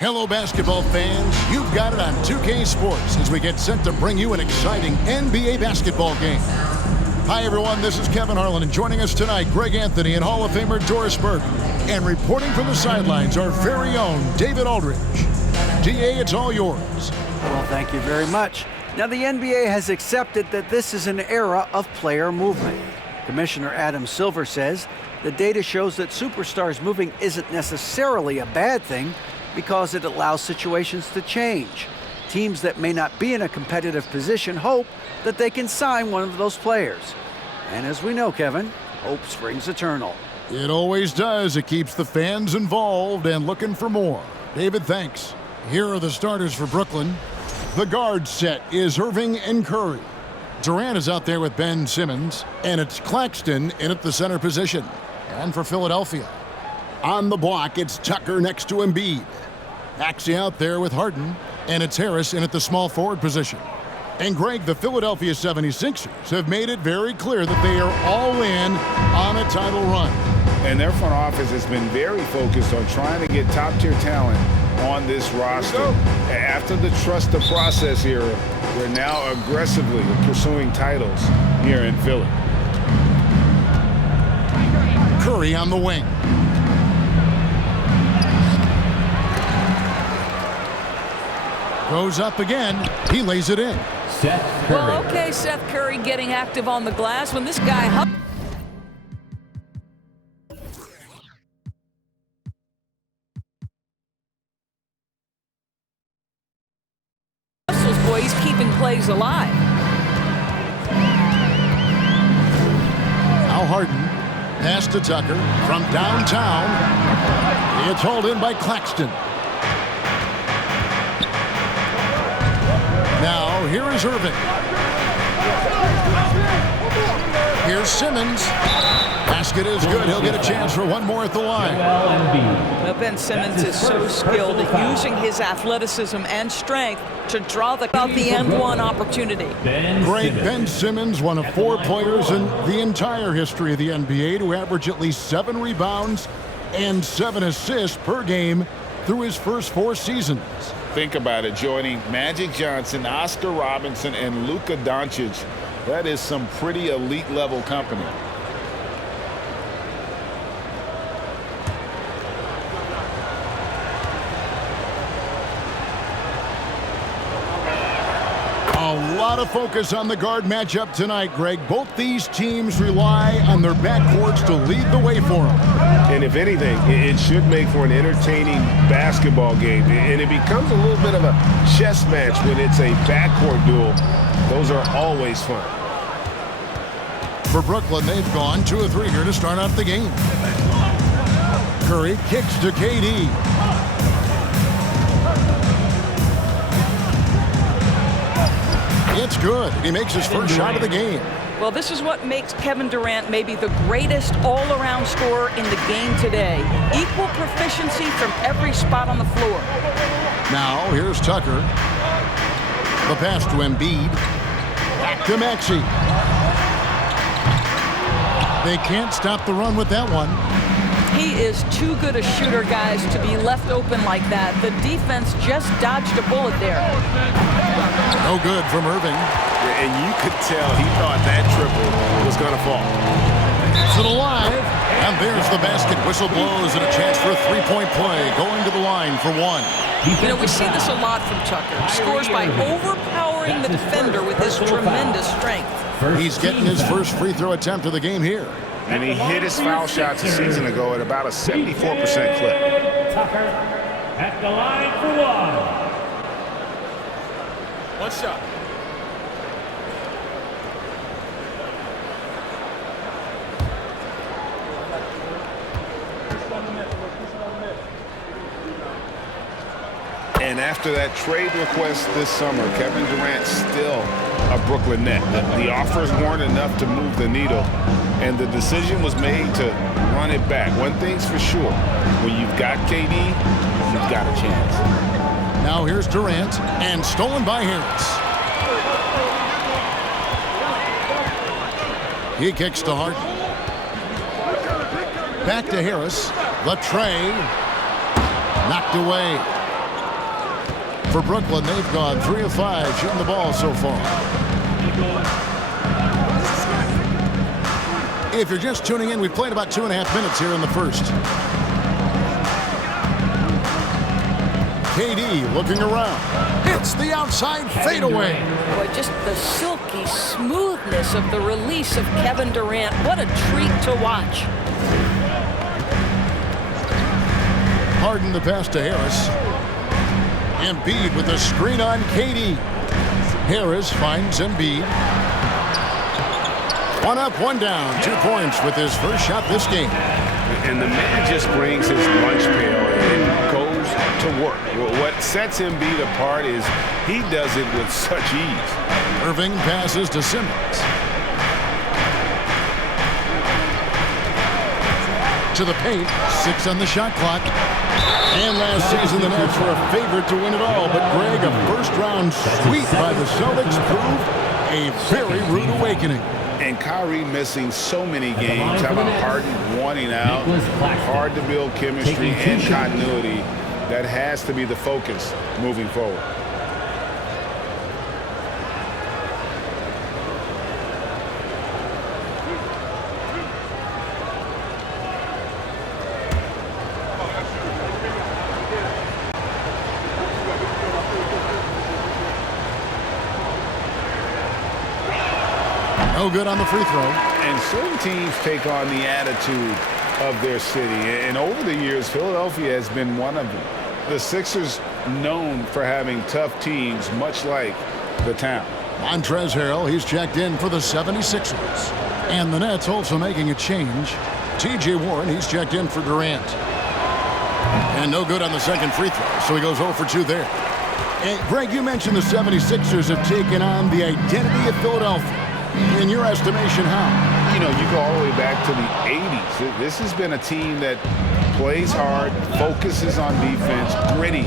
Hello, basketball fans. You've got it on 2K Sports as we get set to bring you an exciting NBA basketball game. Hi, everyone. This is Kevin Harlan, and joining us tonight, Greg Anthony and Hall of Famer Doris Burke. And reporting from the sidelines, our very own David Aldridge. DA, it's all yours. Well, thank you very much. Now, the NBA has accepted that this is an era of player movement. Commissioner Adam Silver says the data shows that superstars moving isn't necessarily a bad thing because it allows situations to change. Teams that may not be in a competitive position hope that they can sign one of those players. And as we know, Kevin, hope springs eternal. It always does. It keeps the fans involved and looking for more. David, thanks. Here are the starters for Brooklyn. The guard set is Irving and Curry. Durant is out there with Ben Simmons, and it's Claxton in at the center position. And for Philadelphia, on the block, it's Tucker next to Embiid. Maxey out there with Harden, and it's Harris in at the small forward position. And Greg, the Philadelphia 76ers have made it very clear that they are all in on a title run. And their front office has been very focused on trying to get top-tier talent on this roster. After the trust the process era, we're now aggressively pursuing titles here in Philly. Curry on the wing. Goes up again. He lays it in. Seth Curry. Well, okay, Seth Curry getting active on the glass when this guy hustles, boy, he's keeping plays alive. Now Harden. Pass to Tucker from downtown. It's hauled in by Claxton. Now, here is Irving. Here's Simmons. Basket is good. He'll get a chance for one more at the line. Well, Ben Simmons is so skilled at using his athleticism and strength to draw the end one opportunity. Great Ben Simmons, one of 4 players in the entire history of the NBA to average at least 7 rebounds and 7 assists per game through his first 4 seasons. Think about it, joining Magic Johnson, Oscar Robinson, and Luka Doncic. That is some pretty elite level company. A lot of focus on the guard matchup tonight, Greg. Both these teams rely on their backcourts to lead the way for them. And if anything, it should make for an entertaining basketball game. And it becomes a little bit of a chess match when it's a backcourt duel. Those are always fun. For Brooklyn, they've gone 2 of 3 here to start out the game. Curry kicks to KD. It's good. He makes his first shot of the game. Well, this is what makes Kevin Durant maybe the greatest all-around scorer in the game today. Equal proficiency from every spot on the floor. Now, here's Tucker. The pass to Embiid. Back to Maxey. They can't stop the run with that one. He is too good a shooter, guys, to be left open like that. The defense just dodged a bullet there. No good from Irving. And you could tell he thought that triple was going to fall. It's it alive. And there's the basket. Whistle blows and a chance for a 3-point play. Going to the line for 1. You know, we see this a lot from Tucker. Scores by overpowering the defender with his tremendous strength. He's getting his first free throw attempt of the game here. And he hit his foul shots a season ago at about a 74% clip. Tucker at the line for 1. One shot. And after that trade request this summer, Kevin Durant still a Brooklyn Net. The offers weren't enough to move the needle, and the decision was made to run it back. One thing's for sure, when you've got KD, you've got a chance. Now here's Durant, and stolen by Harris. He kicks to Harden. Back to Harris. The tray. Knocked away. For Brooklyn, they've gone 3 of 5 shooting the ball so far. If you're just tuning in, we've played about 2.5 minutes here in the first. KD looking around. Hits the outside fadeaway. Boy, just the silky smoothness of the release of Kevin Durant. What a treat to watch. Harden the pass to Harris. Embiid with a screen on KD. Harris finds Embiid. 1 up, 1 down. 2 points with his first shot this game. And the man just brings his lunch pail and goes to work. What sets Embiid apart is he does it with such ease. Irving passes to Simmons. To the paint. 6 on the shot clock. And last season, the Nets were a favorite to win it all. But Greg, a first-round sweep by the Celtics proved a very rude awakening. And Kyrie missing so many games. How about Harden wanting out? Hard to build chemistry and continuity. That has to be the focus moving forward. No good on the free throw. And certain teams take on the attitude of their city. And over the years, Philadelphia has been one of them. The Sixers known for having tough teams, much like the town. Montrezl Harrell, he's checked in for the 76ers. And the Nets also making a change. T.J. Warren, he's checked in for Durant. And no good on the second free throw, so he goes 0 for 2 there. And Greg, you mentioned the 76ers have taken on the identity of Philadelphia. In your estimation, how? You know, you go all the way back to the 80s. This has been a team that plays hard, focuses on defense, gritty,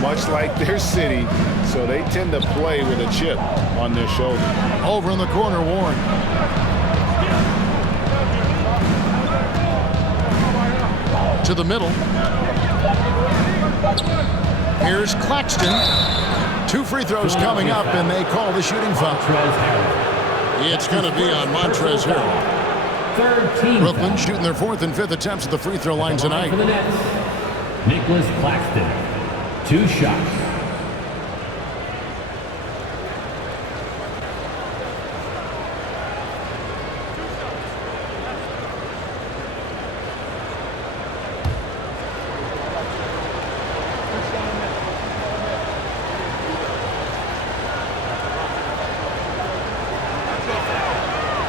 much like their city. So they tend to play with a chip on their shoulder. Over in the corner, Warren. To the middle. Here's Claxton. 2 free throws coming up, and they call the shooting foul. It's going to be on Montrezl Harrell. Brooklyn shooting their 4th and 5th attempts at the free throw line tonight. For the Nets, Nicholas Claxton, 2 shots.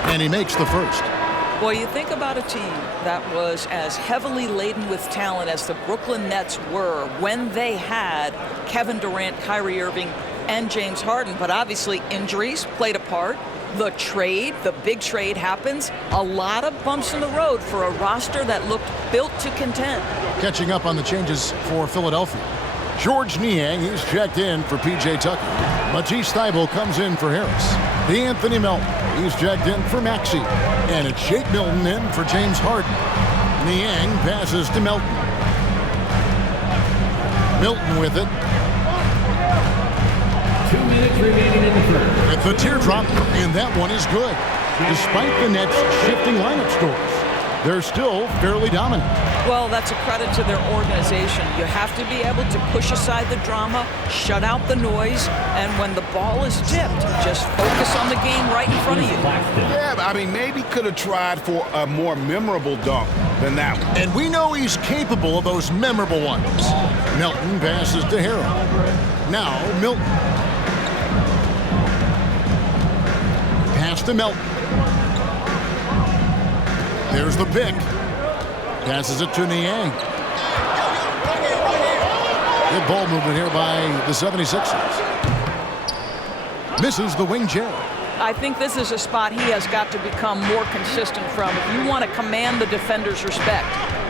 And he makes the first. Boy, you think about a team that was as heavily laden with talent as the Brooklyn Nets were when they had Kevin Durant, Kyrie Irving, and James Harden. But obviously injuries played a part. The trade, the big trade happens. A lot of bumps in the road for a roster that looked built to contend. Catching up on the changes for Philadelphia. George Niang, he's checked in for P.J. Tucker. Matisse Thybulle comes in for Harris. D'Anthony Melton, he's checked in for Maxey. And it's Shake Milton in for James Harden. Niang passes to Melton. Milton with it. 2 minutes remaining in the first. With the teardrop, and that one is good. Despite the Nets shifting lineup scores, they're still fairly dominant. Well, that's a credit to their organization. You have to be able to push aside the drama, shut out the noise, and when the ball is tipped, just focus on the game right in front of you. Yeah, I mean, maybe could have tried for a more memorable dunk than that one. And we know he's capable of those memorable ones. Melton passes to Harrell. Now, Milton. Pass to Melton. There's the pick. Passes it to Niang. Good ball movement here by the 76ers. Misses the wing J. I think this is a spot he has got to become more consistent from if you want to command the defender's respect.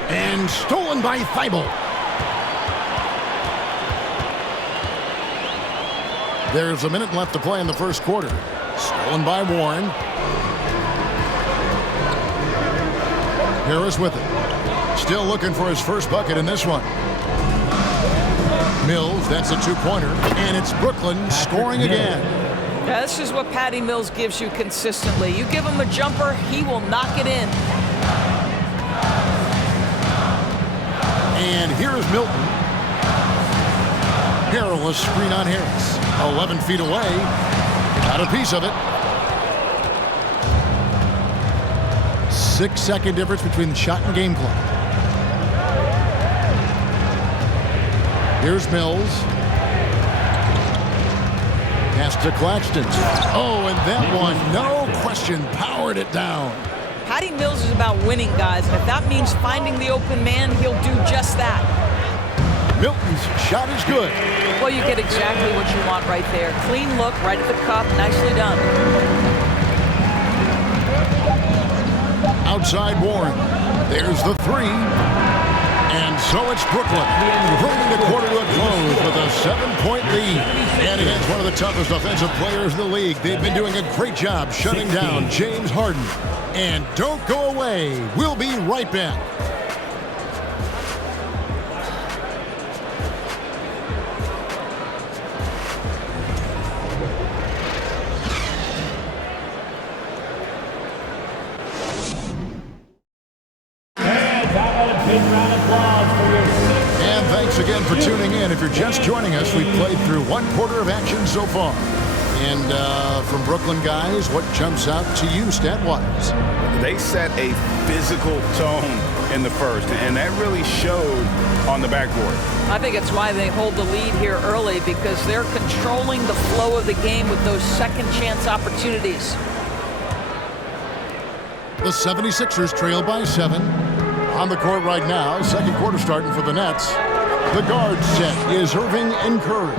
And stolen by Thybulle. There's a minute left to play in the first quarter. Stolen by Warren. Harris with it. Still looking for his first bucket in this one. Mills, that's a two-pointer, and it's Brooklyn scoring again. Yeah, this is what Patty Mills gives you consistently. You give him a jumper, he will knock it in. And here is Milton. Perilous screen on Harris. 11 feet away. Got a piece of it. 6-second difference between the shot and game clock. Here's Mills. Pass to Claxton. Oh, and that one, no question, powered it down. Patty Mills is about winning, guys, and if that means finding the open man, he'll do just that. Milton's shot is good. Well, you get exactly what you want right there. Clean look, right at the cup, nicely done. Outside Warren. There's the three. And so it's Brooklyn, bringing the quarter to a close with a 7-point lead. And against one of the toughest offensive players in the league, they've been doing a great job shutting down James Harden. And don't go away. We'll be right back. And thanks again for tuning in. If you're just joining us, we've played through one quarter of action so far. And from Brooklyn guys, what jumps out to you stat-wise? They set a physical tone in the first, and that really showed on the backboard. I think it's why they hold the lead here early, because they're controlling the flow of the game with those second chance opportunities. The 76ers trail by 7. On the court right now, second quarter starting for the Nets. The guard set is Irving and Curry.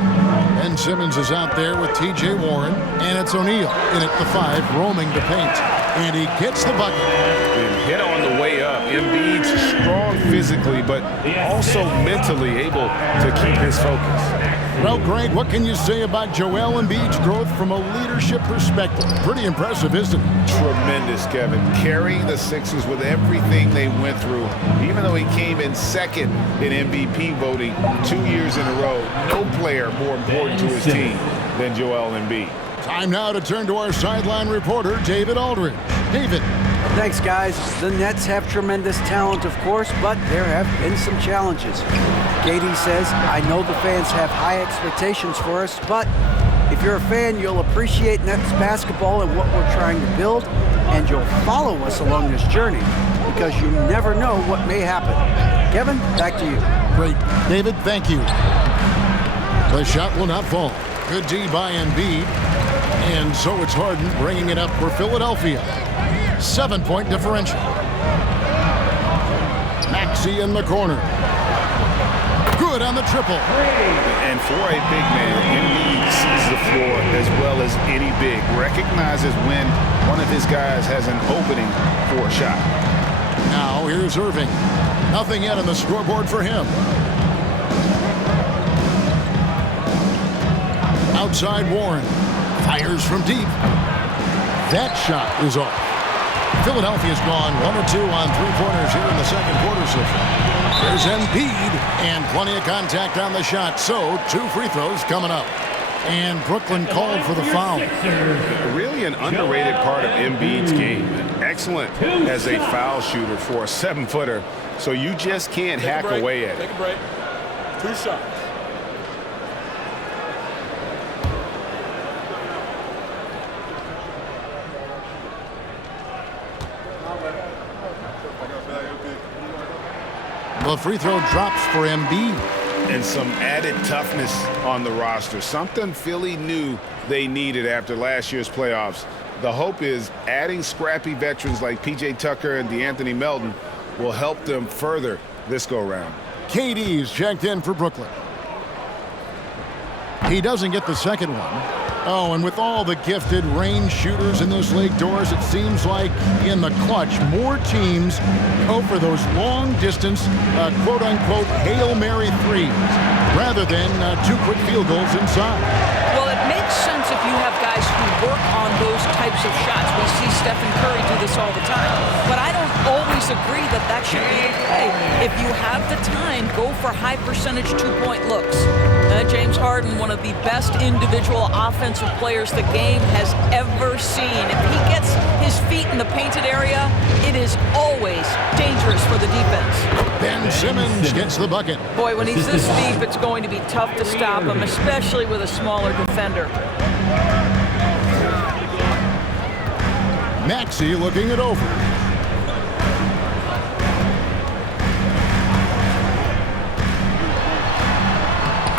Ben Simmons is out there with T.J. Warren, and it's O'Neal in at the 5, roaming the paint. And he gets the bucket. And hit on the way up. Embiid's strong physically, but also mentally able to keep his focus. Well, Greg, what can you say about Joel Embiid's growth from a leadership perspective? Pretty impressive, isn't it? Tremendous, Kevin. Carrying the Sixers with everything they went through, even though he came in second in MVP voting 2 years in a row. No player more important to his team than Joel Embiid. Time now to turn to our sideline reporter, David Aldridge. David. Thanks, guys. The Nets have tremendous talent, of course, but there have been some challenges. Katie says, I know the fans have high expectations for us, but if you're a fan, you'll appreciate Nets basketball and what we're trying to build, and you'll follow us along this journey because you never know what may happen. Kevin, back to you. Great. David, thank you. The shot will not fall. Good D by Embiid. And so it's Harden bringing it up for Philadelphia. 7-point differential. Maxey in the corner. Good on the triple. And for a big man, Embiid sees the floor as well as any big. Recognizes when one of his guys has an opening for a shot. Now here's Irving. Nothing yet on the scoreboard for him. Outside Warren. Fires from deep. That shot is off. Philadelphia's gone 1 or 2 on three-pointers here in the second quarter so far. There's Embiid, and plenty of contact on the shot. So 2 free throws coming up. And Brooklyn called for the foul. Really an underrated part of Embiid's game. Excellent as a foul shooter for a 7-footer. So you just can't hack away at it. Take a break. 2 shots. The free throw drops for Embiid. And some added toughness on the roster. Something Philly knew they needed after last year's playoffs. The hope is adding scrappy veterans like P.J. Tucker and DeAnthony Melton will help them further this go-round. KD's checked in for Brooklyn. He doesn't get the second one. Oh, and with all the gifted range shooters in this league, Doris, it seems like in the clutch, more teams go for those long-distance, quote-unquote, Hail Mary threes, rather than 2 quick field goals inside. Well, it makes sense if you have guys who work on those types of shots. We see Stephen Curry do this all the time. But I don't always disagree that that should be the play. If you have the time, go for high percentage two-point looks. James Harden, one of the best individual offensive players the game has ever seen. If he gets his feet in the painted area, it is always dangerous for the defense. Ben Simmons gets the bucket. Boy, when he's this deep, it's going to be tough to stop him, especially with a smaller defender. Maxey looking it over.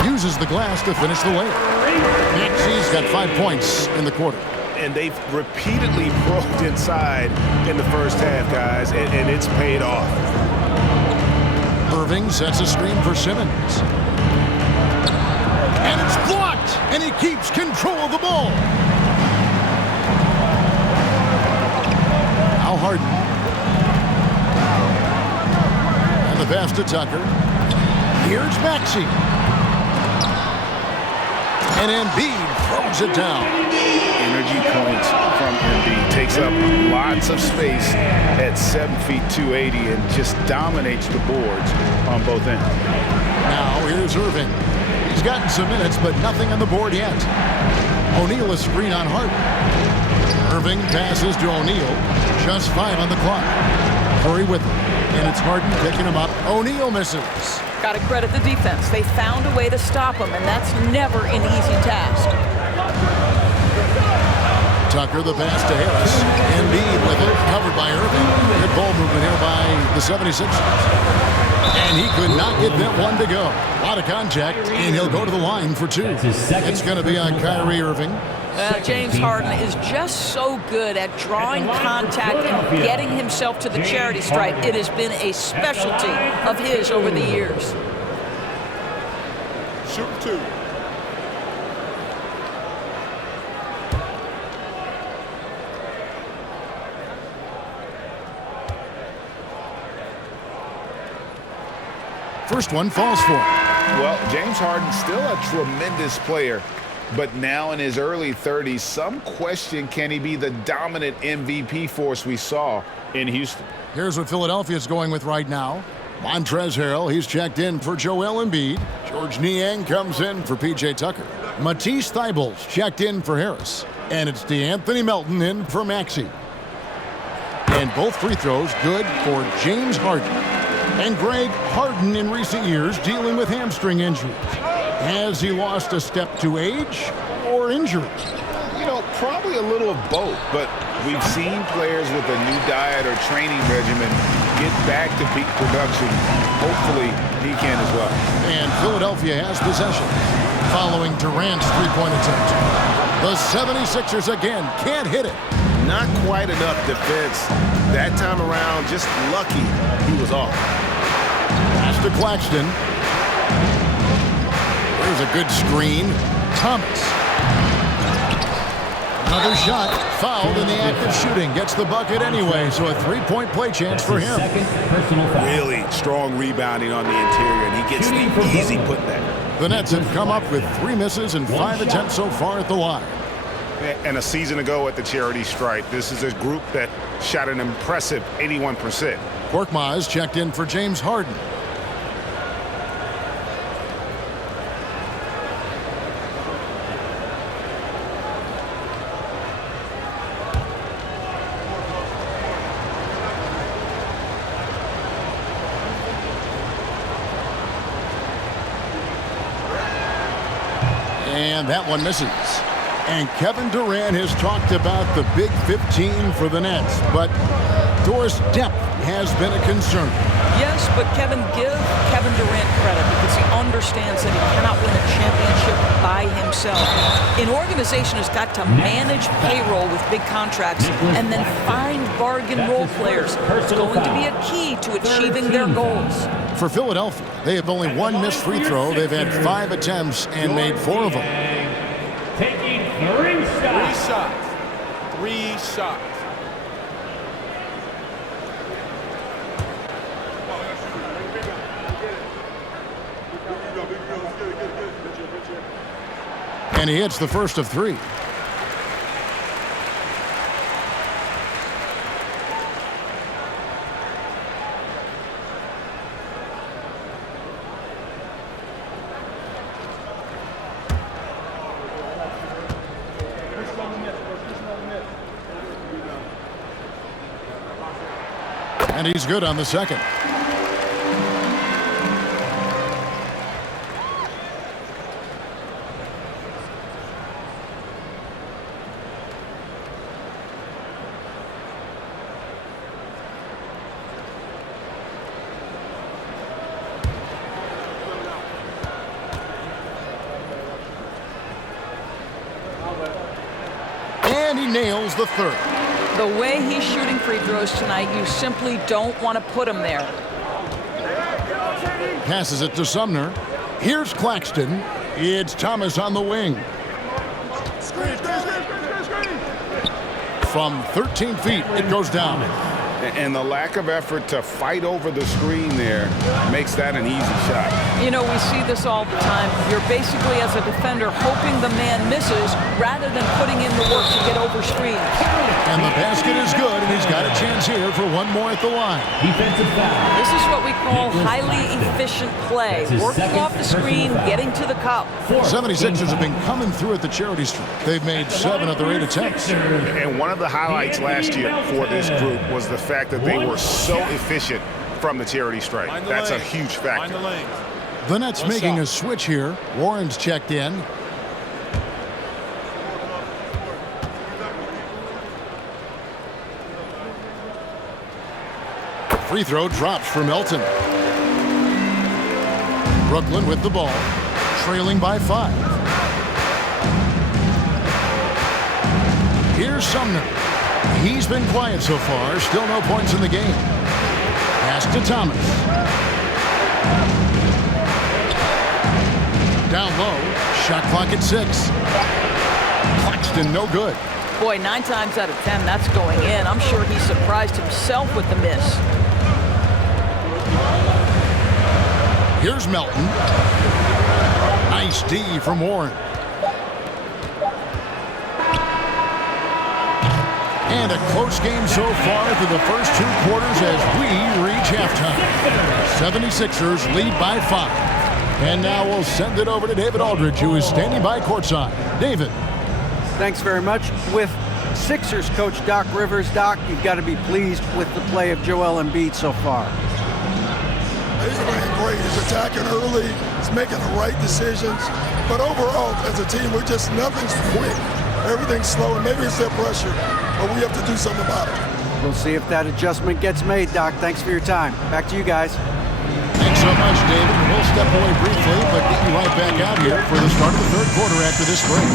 Uses the glass to finish the layup. Maxey's got 5 points in the quarter. And they've repeatedly broke inside in the first half, guys, and it's paid off. Irving sets a screen for Simmons. And it's blocked, and he keeps control of the ball. Now Harden. And the pass to Tucker. Here's Maxey. And Embiid throws it down. Energy points from Embiid. Takes up lots of space at 7 feet 280 and just dominates the boards on both ends. Now here's Irving. He's gotten some minutes, but nothing on the board yet. O'Neal is screen on Harden. Irving passes to O'Neal. Just 5 on the clock. Curry with him. And it's Harden picking him up. O'Neal misses. Got to credit the defense. They found a way to stop him, and that's never an easy task. Tucker, the pass to Harris. Embiid with it, covered by Irving. Good ball movement here by the 76ers. And he could not get that one to go. A lot of contact, and he'll go to the line for 2. It's going to be on Kyrie Irving. James Harden is just so good at drawing contact and getting himself to the charity stripe. It has been a specialty of his over the years. Shoot 2. First one falls for him. Well, James Harden's still a tremendous player, but now in his early 30s, some question, can he be the dominant MVP force we saw in Houston? Here's what Philadelphia's going with right now. Montrezl Harrell, he's checked in for Joel Embiid. George Niang comes in for P.J. Tucker. Matisse Thybulle's checked in for Harris. And it's DeAnthony Melton in for Maxey. And both free throws good for James Harden. And Greg Harden in recent years dealing with hamstring injuries. Has he lost a step to age or injury? You know, probably a little of both, but we've seen players with a new diet or training regimen get back to peak production. Hopefully, he can as well. And Philadelphia has possession following Durant's three-point attempt. The 76ers again can't hit it. Not quite enough defense that time around. Just lucky he was off. Pass to Claxton. There's a good screen. Thomas. Another shot. Fouled in the act of shooting. Gets the bucket anyway, so a three-point play chance for him. Really strong rebounding on the interior, and he gets the easy putback. The Nets have come up with 3 misses and 5 attempts so far at the line. And a season ago at the charity stripe, this is a group that shot an impressive 81%. Korkmaz checked in for James Harden. And that one misses. And Kevin Durant has talked about the Big 15 for the Nets, but Doris depth has been a concern. Yes, but Kevin, give Kevin Durant credit because he understands that he cannot win a championship by himself. An organization has got to manage payroll with big contracts and then find bargain role players. It's going to be a key to achieving their goals. For Philadelphia, they have only 1 missed free throw. They've had 5 attempts and made 4 of them. Taking 3 shots. 3 shots. And he hits the first of 3. And he's good on the second. And he nails the third. The way he's shooting free throws tonight, you simply don't want to put him there. Passes it to Sumner. Here's Claxton. It's Thomas on the wing. From 13 feet, it goes down. And the lack of effort to fight over the screen there makes that an easy shot. You know, we see this all the time. You're basically, as a defender, hoping the man misses rather than putting in the work to get over screens. And the basket is good, and he's got a chance here for one more at the line. Defensive foul. This is what we call highly efficient play. Working off the screen, getting to the cup. 76ers have been coming through at the charity stripe. They've made 7 of their 8 attempts. And one of the highlights last year for this group was the fact that they were so efficient from the charity stripe. That's a huge factor. The Nets making a switch here. Warren's checked in. Free throw drops for Melton. Brooklyn with the ball, trailing by 5. Here's Sumner. He's been quiet so far. Still no points in the game. Pass to Thomas. Down low. Shot clock at 6. Claxton no good. Boy, 9 times out of 10, that's going in. I'm sure he surprised himself with the miss. Here's Melton. Nice D from Warren. And a close game so far through the first 2 quarters as we reach halftime. 76ers lead by 5. And now we'll send it over to David Aldridge, who is standing by courtside. David. Thanks very much. With Sixers coach Doc Rivers. Doc, you've got to be pleased with the play of Joel Embiid so far. He's playing great. He's attacking early. He's making the right decisions. But overall, as a team, nothing's quick. Everything's slow, and maybe it's their pressure, but we have to do something about it. We'll see if that adjustment gets made, Doc. Thanks for your time. Back to you guys. Thanks so much, David. We'll step away briefly, but get you right back out here for the start of the 3rd quarter after this break.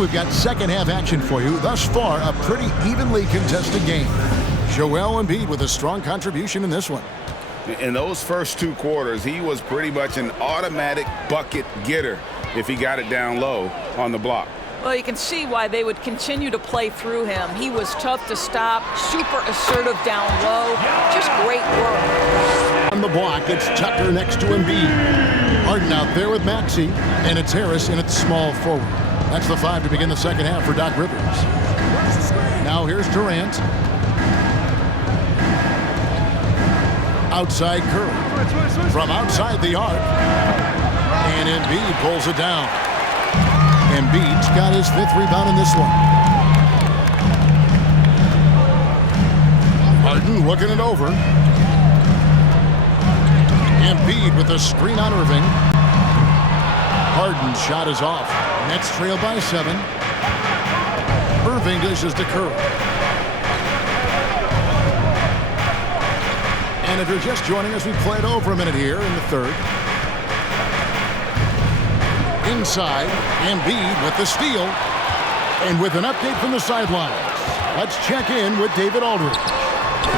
We've got second half action for you. Thus far, a pretty evenly contested game. Joel Embiid with a strong contribution in this one. In those first 2 quarters, he was pretty much an automatic bucket getter if he got it down low on the block. Well, you can see why they would continue to play through him. He was tough to stop, super assertive down low. Just great work. On the block, it's Tucker next to Embiid. Harden out there with Maxey, and it's Harris in at small forward. That's the 5 to begin the second half for Doc Rivers. Now here's Durant. Outside Curry. From outside the arc. And Embiid pulls it down. Embiid's got his 5th rebound in this one. Harden looking it over. Embiid with a screen on Irving. Harden's shot is off. Nets trail by 7. Irving dishes to Curry. And if you're just joining us, we played over a minute here in the third. Inside, Embiid with the steal. And with an update from the sidelines, let's check in with David Aldridge.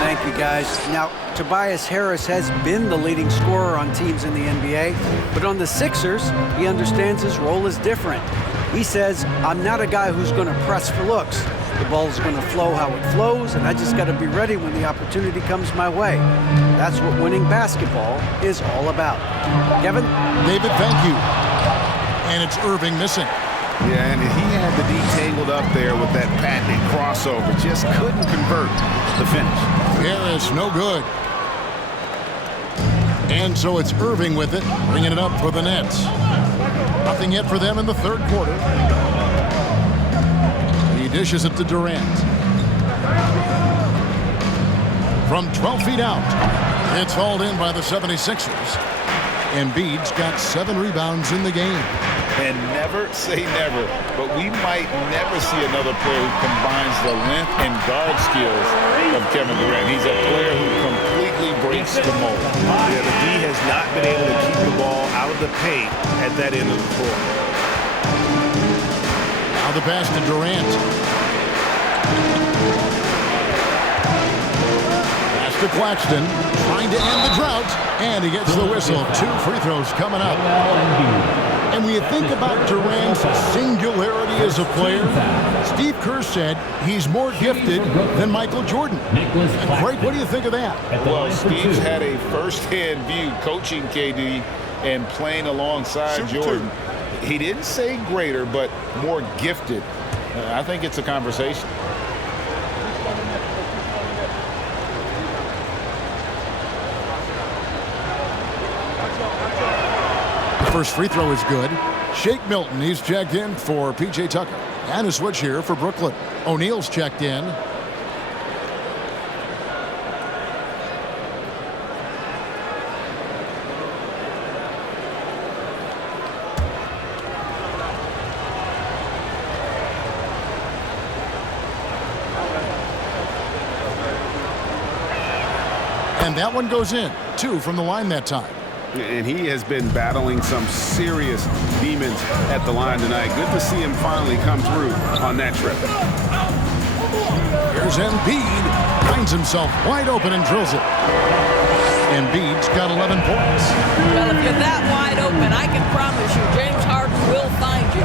Thank you, guys. Now, Tobias Harris has been the leading scorer on teams in the NBA, but on the Sixers, he understands his role is different. He says, I'm not a guy who's going to press for looks. The ball is going to flow how it flows, and I just got to be ready when the opportunity comes my way. That's what winning basketball is all about. Kevin? David, thank you. And it's Irving missing. Yeah, and he had the D tangled up there with that patented crossover. Just couldn't convert the finish. Harris, no good. And so it's Irving with it, bringing it up for the Nets. Nothing yet for them in the third quarter. He dishes it to Durant. From 12 feet out, it's hauled in by the 76ers. Embiid's got 7 rebounds in the game. And never say never, but we might never see another player who combines the length and guard skills of Kevin Durant. He's a player who completely breaks the mold. Yeah, the D has not been able to keep the ball out of the paint at that end of the floor. Now the pass to Durant. Pass to Claxton, trying to end the drought, and he gets the whistle. 2 free throws coming up. And when you think about Durant's singularity as a player, Steve Kerr said he's more gifted than Michael Jordan. And Frank, what do you think of that? Well, Steve's had a first-hand view coaching KD and playing alongside Jordan. He didn't say greater, but more gifted. I think it's a conversation. First free throw is good. Shake Milton, he's checked in for P.J. Tucker. And a switch here for Brooklyn. O'Neal's checked in. And that one goes in. 2 from the line that time. And he has been battling some serious demons at the line tonight. Good to see him finally come through on that trip. Here's Embiid. Finds himself wide open and drills it. Embiid's got 11 points. Well, if you're that wide open, I can promise you James Harden will find you.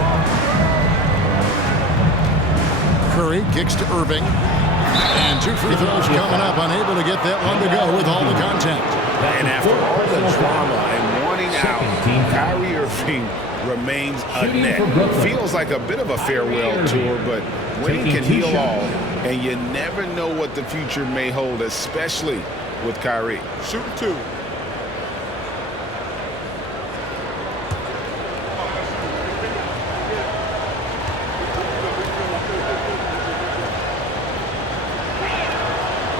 Curry kicks to Irving. And 2 free throws coming up. Unable to get that one to go with all the contact. And after all the drama and wanting out, Kyrie Irving remains a net. Feels like a bit of a farewell tour, but winning can heal all, and you never know what the future may hold, especially with Kyrie. Shooting 2.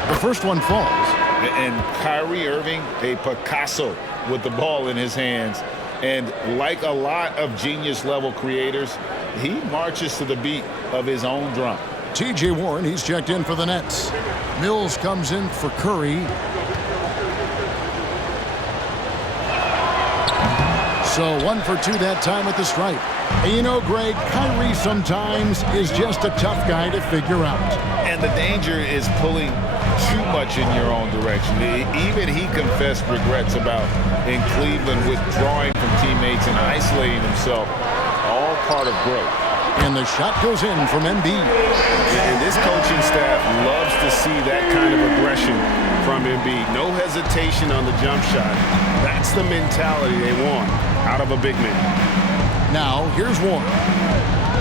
The first one falls. And Kyrie Irving, a Picasso with the ball in his hands. And like a lot of genius-level creators, he marches to the beat of his own drum. T.J. Warren, he's checked in for the Nets. Mills comes in for Curry. So 1 for 2 that time at the stripe. And you know, Greg, Kyrie sometimes is just a tough guy to figure out. And the danger is pulling too much in your own direction. Even he confessed regrets about in Cleveland withdrawing from teammates and isolating himself. All part of growth. And the shot goes in from Embiid. And this coaching staff loves to see that kind of aggression from Embiid. No hesitation on the jump shot. That's the mentality they want out of a big man. Now, here's Warren.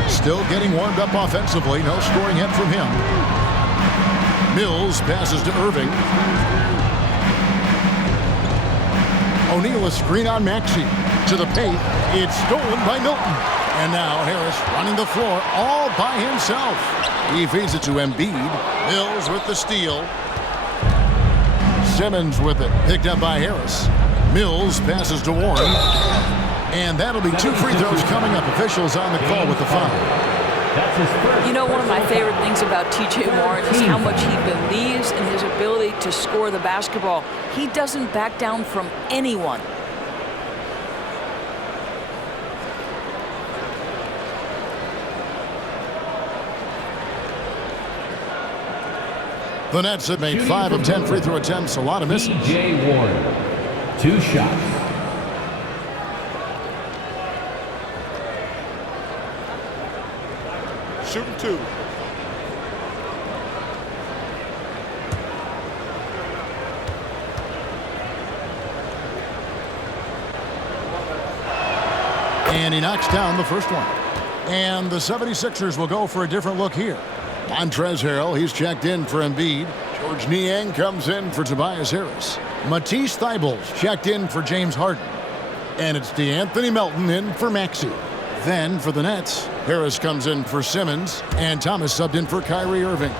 Still getting warmed up offensively. No scoring yet from him. Mills passes to Irving. O'Neal a screen on Maxey. To the paint. It's stolen by Milton. And now Harris running the floor all by himself. He feeds it to Embiid. Mills with the steal. Simmons with it. Picked up by Harris. Mills passes to Warren. And that'll be 2 free throws coming up. Officials on the call with the foul. his first. You know, one of my favorite things about T.J. Warren is how much he believes in his ability to score the basketball. He doesn't back down from anyone. The Nets have made 5 of 10 free throw attempts, a lot of misses. T.J. Warren, 2 shots. Shooting 2. And he knocks down the first one. And the 76ers will go for a different look here. Montrezl Harrell, he's checked in for Embiid. George Niang comes in for Tobias Harris. Matisse Thybulle's checked in for James Harden. And it's DeAnthony Melton in for Maxey. Then for the Nets, Harris comes in for Simmons, and Thomas subbed in for Kyrie Irving.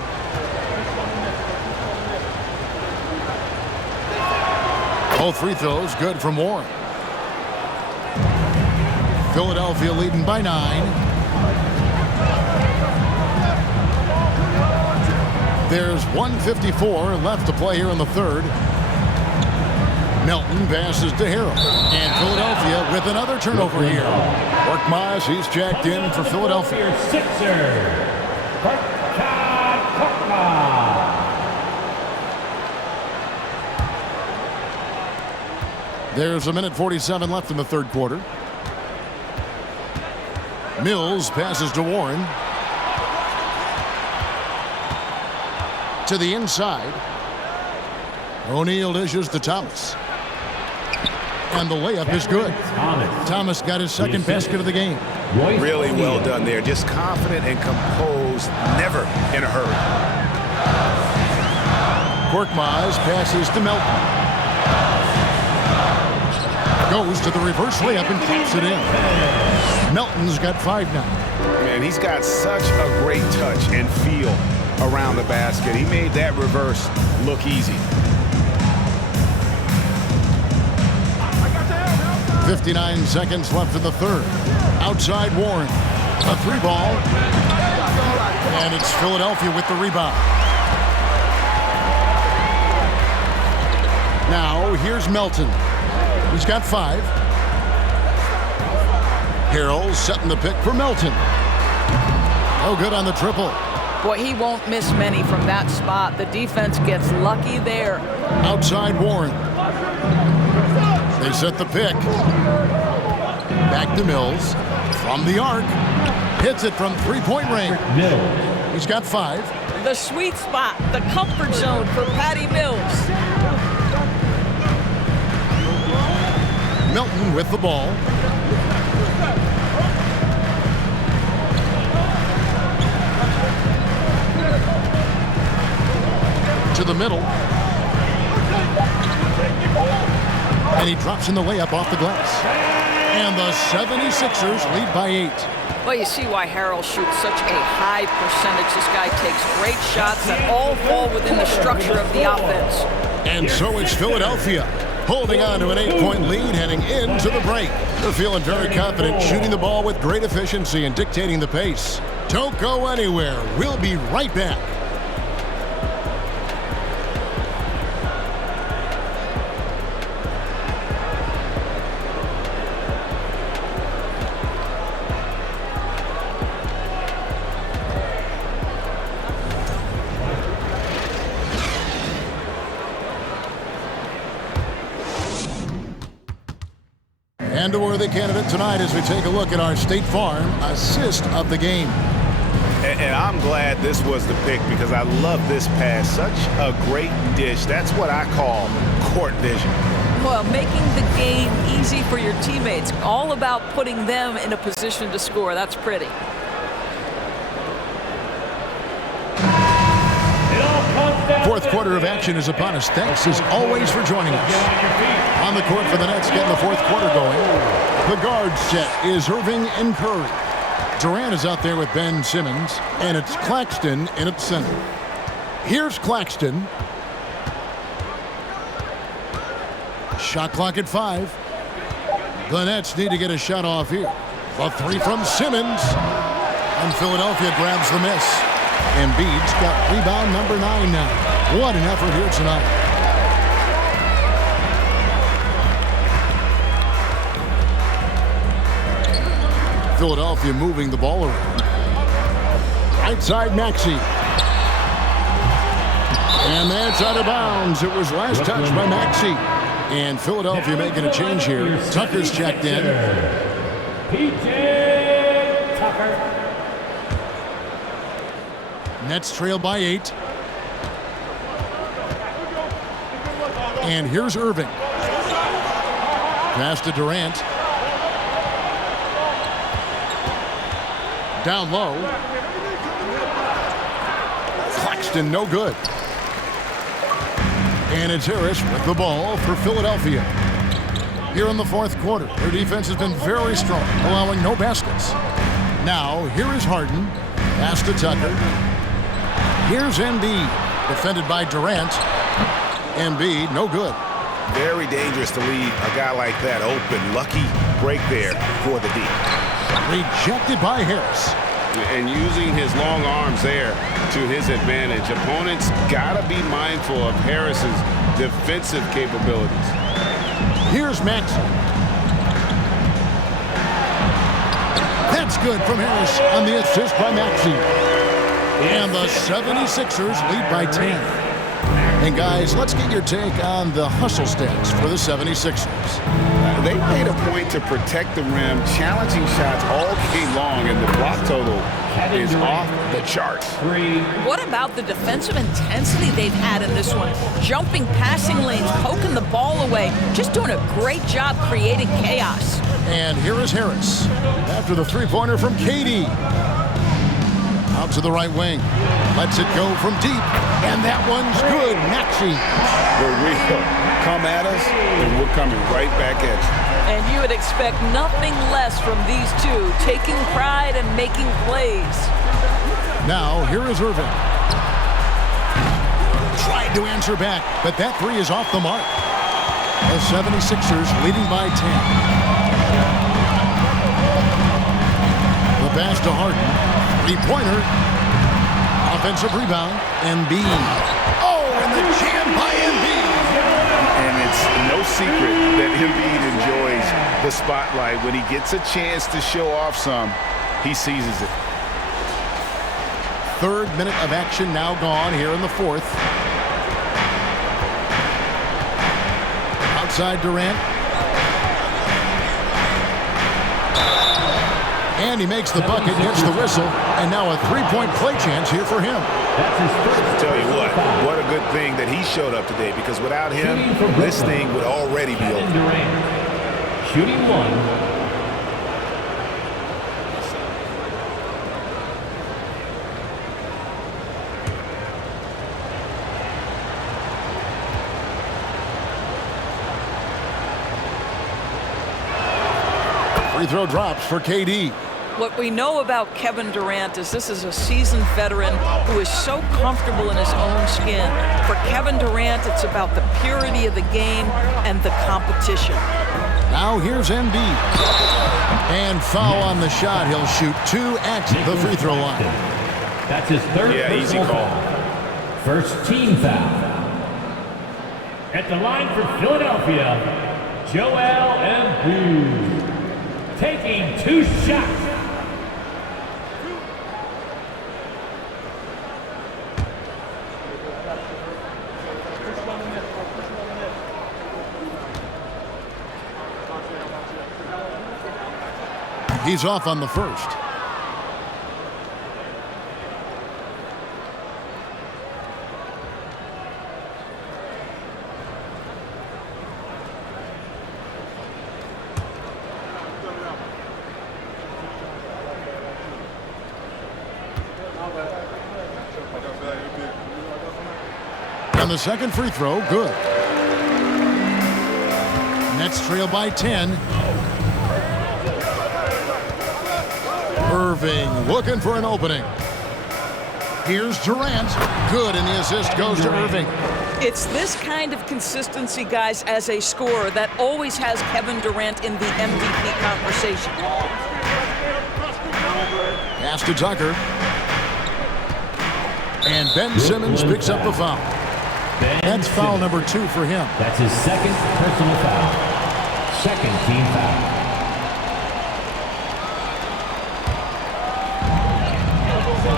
Both free throws good from Warren. Philadelphia leading by 9. There's 1:54 left to play here in the third. Melton passes to Harrell. And Philadelphia with another turnover here. Korkmaz, he's checked in for Philadelphia. Sixers, Korkmaz. There's 1:47 left in the third quarter. Mills passes to Warren. To the inside. O'Neal dishes to Thomas. And the layup is good. Thomas got his second basket of the game. Really well done there. Just confident and composed, never in a hurry. Korkmaz passes to Melton. Goes to the reverse layup and taps it in. Melton's got 5 now. Man, he's got such a great touch and feel around the basket. He made that reverse look easy. 59 seconds left in the third. Outside Warren. A 3-ball. And it's Philadelphia with the rebound. Now here's Melton. He's got 5. Harrell setting the pick for Melton. No good on the triple. Boy, he won't miss many from that spot. The defense gets lucky there. Outside Warren. They set the pick. Back to Mills. From the arc. Hits it from 3-point range. He's got 5. The sweet spot, the comfort zone for Patty Mills. Melton with the ball. To the middle. And he drops in the layup off the glass. And the 76ers lead by 8. Well, you see why Harrell shoots such a high percentage. This guy takes great shots that all fall within the structure of the offense. And so it's Philadelphia holding on to an 8-point lead heading into the break. They're feeling very confident, shooting the ball with great efficiency and dictating the pace. Don't go anywhere. We'll be right back. And a worthy candidate tonight as we take a look at our State Farm assist of the game. And I'm glad this was the pick because I love this pass. Such a great dish. That's what I call court vision. Well, making the game easy for your teammates. All about putting them in a position to score. That's pretty. Fourth quarter of action is upon us. Thanks as always for joining us. On the court for the Nets, getting the fourth quarter going. The guard set is Irving and Curry. Durant is out there with Ben Simmons, and it's Claxton in at center. Here's Claxton. Shot clock at 5. The Nets need to get a shot off here. The 3 from Simmons. And Philadelphia grabs the miss. Embiid's got rebound number 9 now. What an effort here tonight. Philadelphia moving the ball around. Right side, Maxey. And that's out of bounds. It was last touch by Maxey. And Philadelphia making a change here. Tucker's checked in. PJ Tucker. Nets trail by 8. And here's Irving. Pass to Durant. Down low. Claxton, no good. And it's Harris with the ball for Philadelphia. Here in the fourth quarter, their defense has been very strong, allowing no baskets. Now, here is Harden. Pass to Tucker. Here's Embiid, defended by Durant. Embiid, no good. Very dangerous to leave a guy like that open. Lucky break there for the D. Rejected by Harris. And using his long arms there to his advantage. Opponents got to be mindful of Harris's defensive capabilities. Here's Maxey. That's good from Harris on the assist by Maxey. And the 76ers lead by 10. And guys, let's get your take on the hustle stats for the 76ers. They made a point to protect the rim, challenging shots all game long, and the block total is off the charts. What about the defensive intensity they've had in this one? Jumping passing lanes, poking the ball away, just doing a great job creating chaos. And here is Harris after the three-pointer from KD. Out to the right wing. Lets it go from deep. And that one's good. Maxey. For real. Come at us, and we're coming right back at you. And you would expect nothing less from these two, taking pride and making plays. Now, here is Irving. Tried to answer back, but that three is off the mark. The 76ers leading by 10. The pass to Harden. Three-pointer. Offensive rebound. Embiid. Oh, and the jam by Embiid. And it's no secret that Embiid enjoys the spotlight. When he gets a chance to show off some, he seizes it. Third minute of action now gone here in the fourth. Outside Durant. And he makes the bucket, gets the whistle, and now a three-point play chance here for him. I'll tell you what a good thing that he showed up today, because without him, this thing would already be over. Shooting one. Free throw drops for KD. What we know about Kevin Durant is this is a seasoned veteran who is so comfortable in his own skin. For Kevin Durant, it's about the purity of the game and the competition. Now here's Embiid. And foul on the shot. He'll shoot two at the free throw line. That's his third easy call. Foul. First team foul. At the line for Philadelphia, Joel Embiid. Taking two shots. He's off on the first. And the second free throw, good. Nets trail by 10. Irving looking for an opening. Here's Durant. Good, and the assist goes to Irving. It's this kind of consistency, guys, as a scorer that always has Kevin Durant in the MVP conversation. Pass to Tucker. And Ben Simmons picks up the foul. That's foul number 2 for him. That's his second personal foul. Second team foul.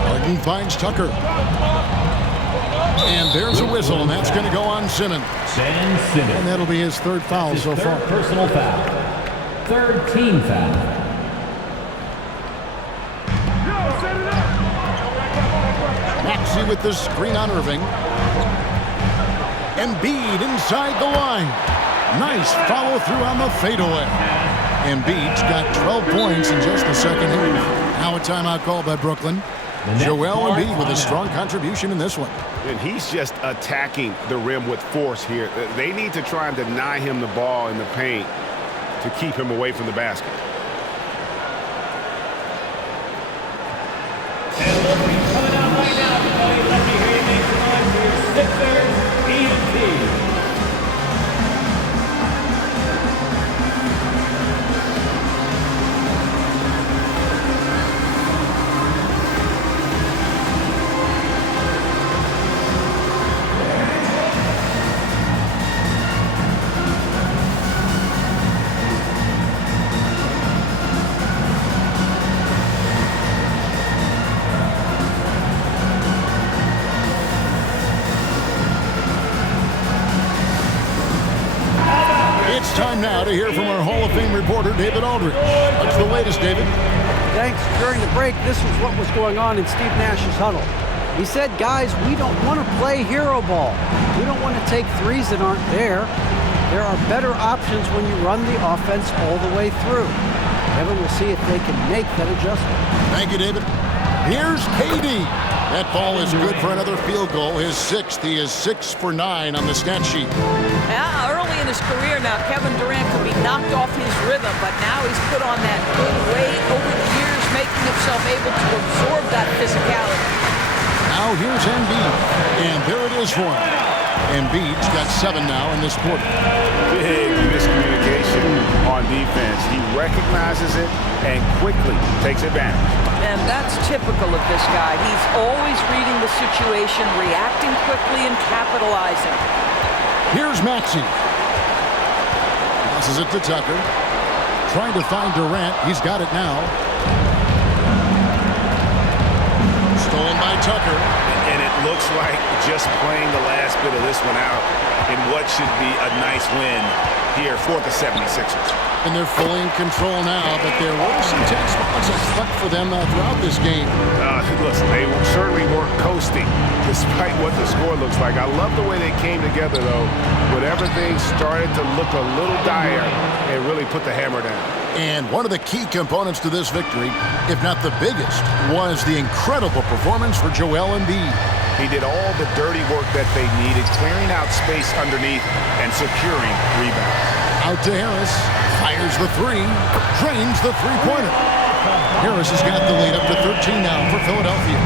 Harden finds Tucker. And there's a whistle, and that's going to go on Simmons. Ben Simmons. And that'll be his 3rd foul so far. Third personal foul. 3rd team foul. Maxey with the screen on Irving. Embiid inside the line. Nice follow through on the fadeaway. Embiid's got 12 points in just the second half. Now a timeout called by Brooklyn. Joel Embiid with a strong contribution in this one. And he's just attacking the rim with force here. They need to try and deny him the ball in the paint to keep him away from the basket. Coming out right now, everybody. Let me hear you make some noise for your Sixers, ENT. Time now to hear from our Hall of Fame reporter, David Aldridge. What's the latest, David? Thanks. During the break, this was what was going on in Steve Nash's huddle. He said, guys, we don't want to play hero ball. We don't want to take threes that aren't there. There are better options when you run the offense all the way through. Kevin will see if they can make that adjustment. Thank you, David. Here's KD. That ball is good for another field goal. His 6th. He is 6 for 9 on the stat sheet. Yeah, early in his career now, Kevin Durant could be knocked off his rhythm, but now he's put on that good weight over the years, making himself able to absorb that physicality. Now here's Embiid, and there it is for him. Embiid's got 7 now in this quarter. Big miscommunication on defense. He recognizes it and quickly takes advantage. And that's typical of this guy. He's always reading the situation, reacting quickly, and capitalizing. Here's Maxey. Passes it to Tucker. Trying to find Durant. He's got it now. Stolen by Tucker. And it looks like just playing the last bit of this one out in what should be a nice win here for the 76ers. And they're fully in control now, but there were some tense spots stuck for them throughout this game. Listen, they certainly weren't coasting despite what the score looks like. I love the way they came together, though, when everything started to look a little dire and really put the hammer down. And one of the key components to this victory, if not the biggest, was the incredible performance for Joel Embiid. He did all the dirty work that they needed, clearing out space underneath and securing rebounds. Out to Harris. Fires the 3. Drains the three-pointer. Harris has got the lead up to 13 now for Philadelphia.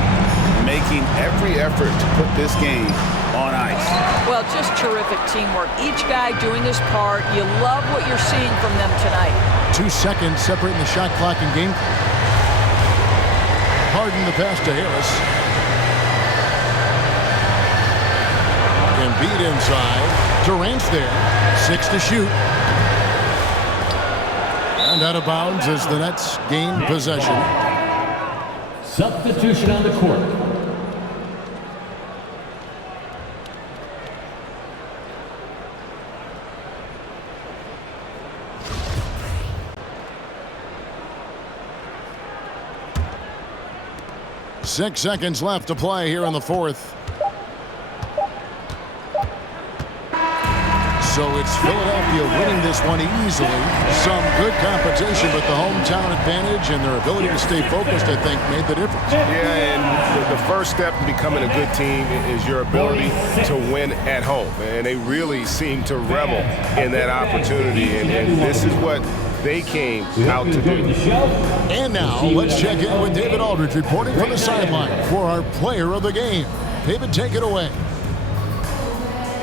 Making every effort to put this game on ice. Well, just terrific teamwork. Each guy doing his part. You love what you're seeing from them tonight. 2 seconds separating the shot clock and game clock. Harden the pass to Harris. Embiid inside. Durant's there. 6 to shoot. And out of bounds as the Nets gain possession. Substitution on the court. Six seconds left to play here in the 4th. So it's Philadelphia winning this one easily. Some good competition, but the hometown advantage and their ability to stay focused, I think, made the difference. Yeah, and the first step in becoming a good team is your ability to win at home. And they really seem to revel in that opportunity. And this is what they came out to do. And now let's check in with David Aldridge reporting from the sideline for our player of the game. David, take it away.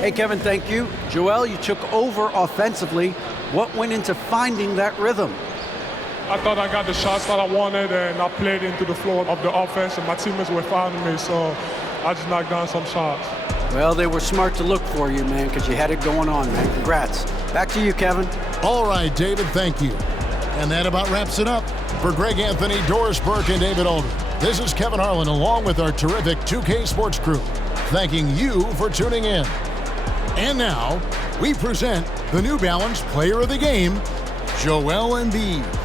Hey, Kevin, thank you. Joel, you took over offensively. What went into finding that rhythm? I thought I got the shots that I wanted, and I played into the flow of the offense, and my teammates were fouling me, so I just knocked down some shots. Well, they were smart to look for you, man, because you had it going on, man. Congrats. Back to you, Kevin. All right, David, thank you. And that about wraps it up. For Greg Anthony, Doris Burke, and David Aldridge, this is Kevin Harlan along with our terrific 2K Sports crew, thanking you for tuning in. And now, we present the New Balance Player of the Game, Joel Embiid.